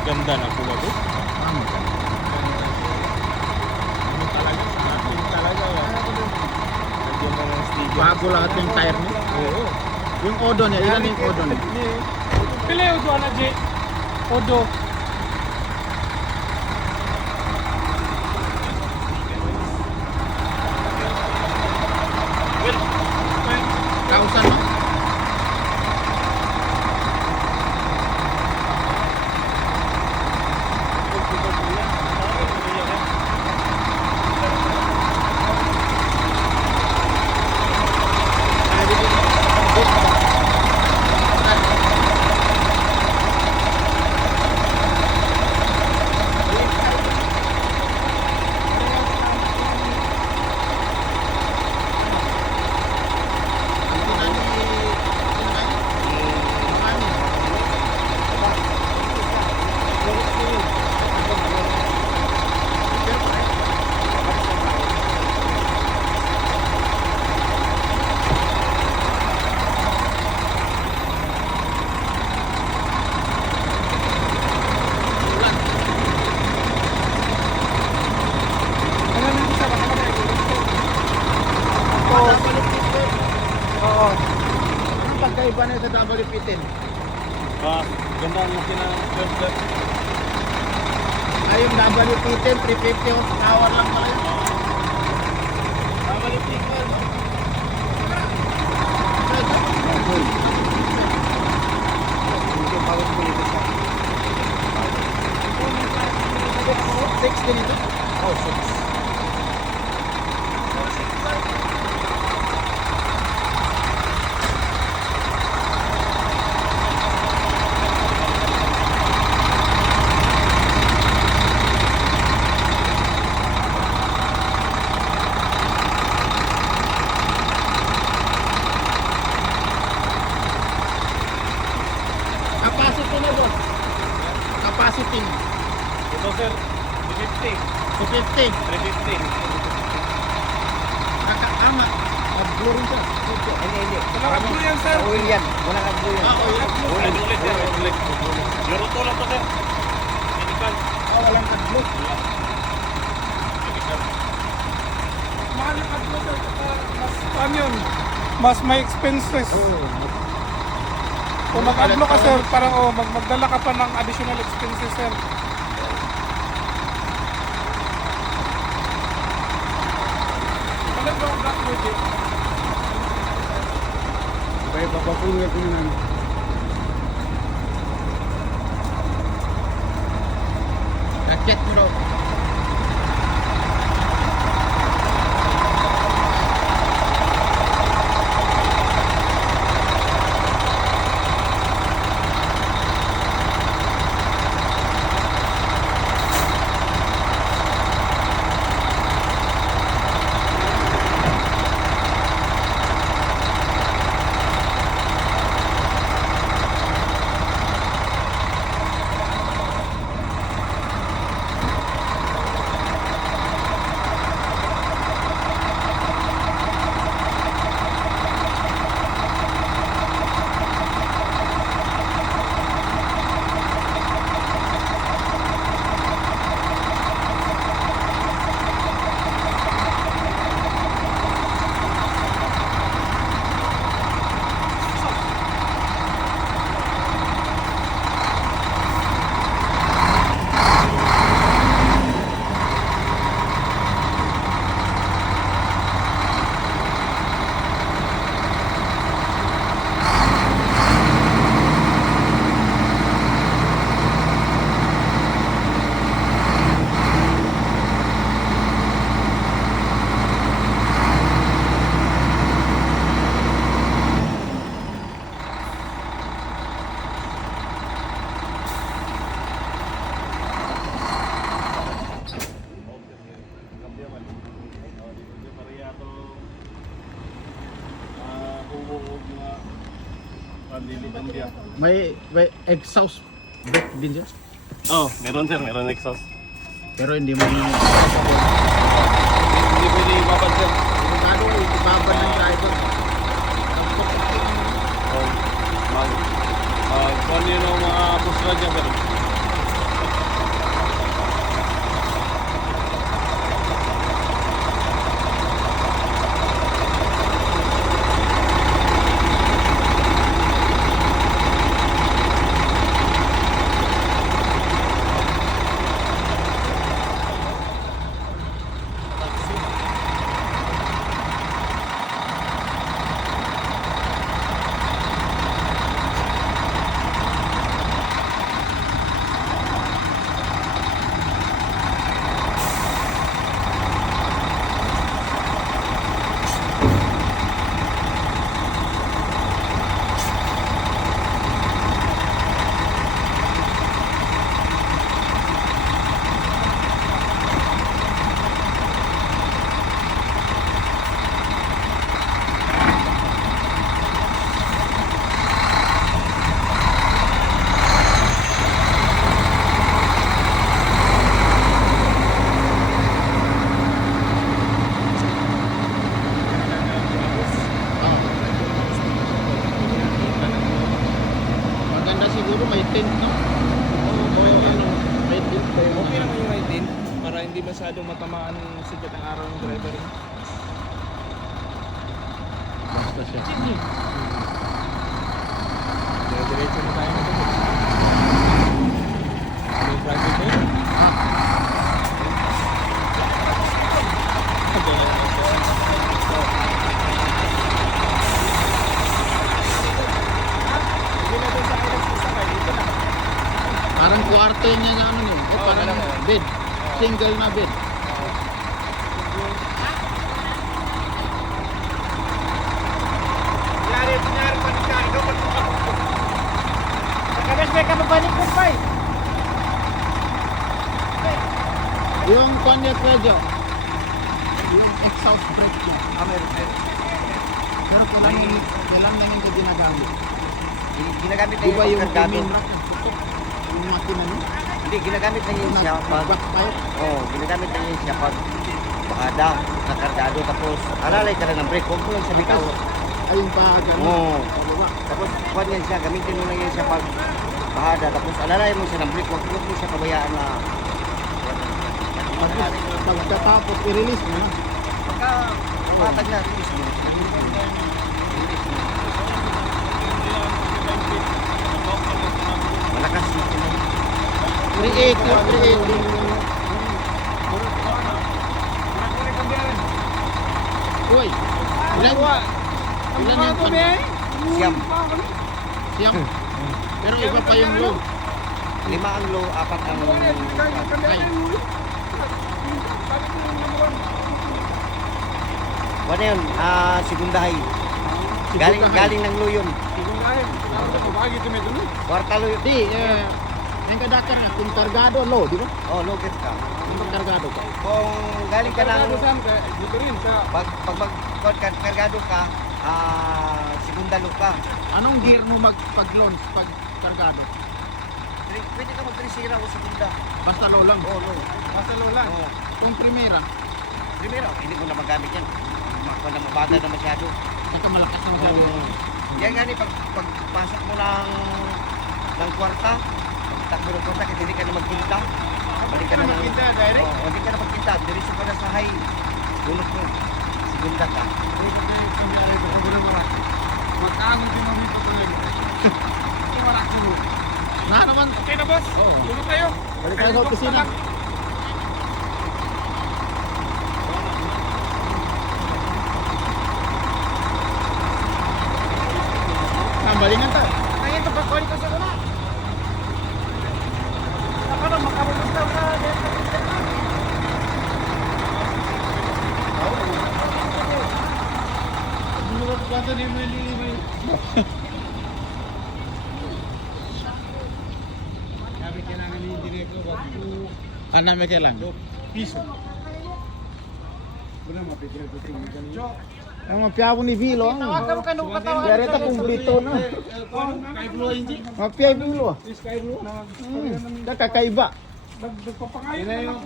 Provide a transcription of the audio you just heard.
Ganda na po ba po? Ano Talaga, sa atin talaga yan. Lagyan mo ng sticker. bago lahat yung tire niya. Oo. Yung odo niya, ilan yung odo niya? Pila yung doon na, Jay? Odo. Kausan mo? Oo. Ang pagkaiba na sa WP10? Ganda ang laki ng curve. Ay, yung WP10, 350 horsepower lang pala yun. Sticker, no? Six din ito? Oh, 6. Capacity na boss. Capacity. Ito sir, 350. 250. 350. Kakaama. Mag-blue rin siya. Hindi. Walang blue yan, sir. Oil yan. Walang blue yan. Ulit yan, ulit. Zero to lang to sir. Chemical. Walang blue. Chemical. Mahal yung adlo, sir. Mas, ano yun? Mas may expenses. Kung mag-adlo ka, sir, parang magdala ka pa ng additional expenses, sir. Ano ba ang black budget? Kaya papapuloy ko na namin. Raket mo daw. May exhaust brake din siya. Oh, meron sir, meron exhaust. Pero hindi mo Hindi pwede ibabad sir. sigurado ibabad ng driver. Kung yun ang mga pusra dyan sir. hindi masyadong matamaan ng sikat ng araw ng driver. Basta siya. Diretso na tayo nito. Ano yung traffic na yun? Hindi na doon sa akin nagsasakay. Dito na. Parang kwarto yun niya na ano yun. Oo, Parang ganun. bed. Single na bed. Kunyari pa ni Kano. Pagkabes may kapapanik ko pa eh. Yung kanya radyo. Yung exhaust brake niya. Meron. Pero kailan lang hindi ginagamit. Ginagamit na Di ba yung yung pagkargado. pinrock na susok? Yung makina niya? Hindi, ginagamit na yun siya pag... Backfire? ginagamit na yun siya pag bakada, nakargado, tapos alalay ka lang ng brake, huwag mo lang sa bitaw. Ayun pa, gano'n. Oo. Pababa. Tapos kuhan yan siya, gamitin mo lang yan siya pag bahada, tapos alalay mo siya ng brake, huwag mo siya pabayaan na... Pagkatapos, i-release mo na. Pagka matag na, release mo. Malakas yun. 380, 380. Uy, ilan? Ilan yung pan? Siyam. Siyam. Pero iba pa yung low. 5 ang low, 4 ang... Ano yun? Segundahay. Galing ng low yun. Kwarta low yun. Di, yung kadakar na, kung kargado, low, di ba? Oh, low get ka. Kung kargado ka. Kung galing ka ng... Pag kargado ka, segunda low ka. Anong gear mo pag-launch, pag kargado? Pwede ka mag-3-0 o segunda. Basta low lang. Oh, low. Oh. Kung primera, Primero, hindi ko na magamit yan. Kung na mabagal na masyado. saka malakas na masyado. Yan nga ni, pagpasok mo ng kwarta, pagtakbo ng kwarta, kasi hindi ka na magkinta. Balik ka na ng... hindi ka na magkinta. Diretso ka na sa high. Gulog mo. Segunda ka. Na naman. Okay na boss? Oo. Tulog tayo. Balik tayo sa opisina. Sambalingan tayo. Ngayon ito pagkuhan ko sa una. Saka na makarunod daw ka. Ano may kailang? Ang mapiyaw ni Vilo. Tawagan mo ka nung katawagan. Kaya ito kumplito na. Mapiyaw Vilo. Kakaiba. Nagpapangayon na lang.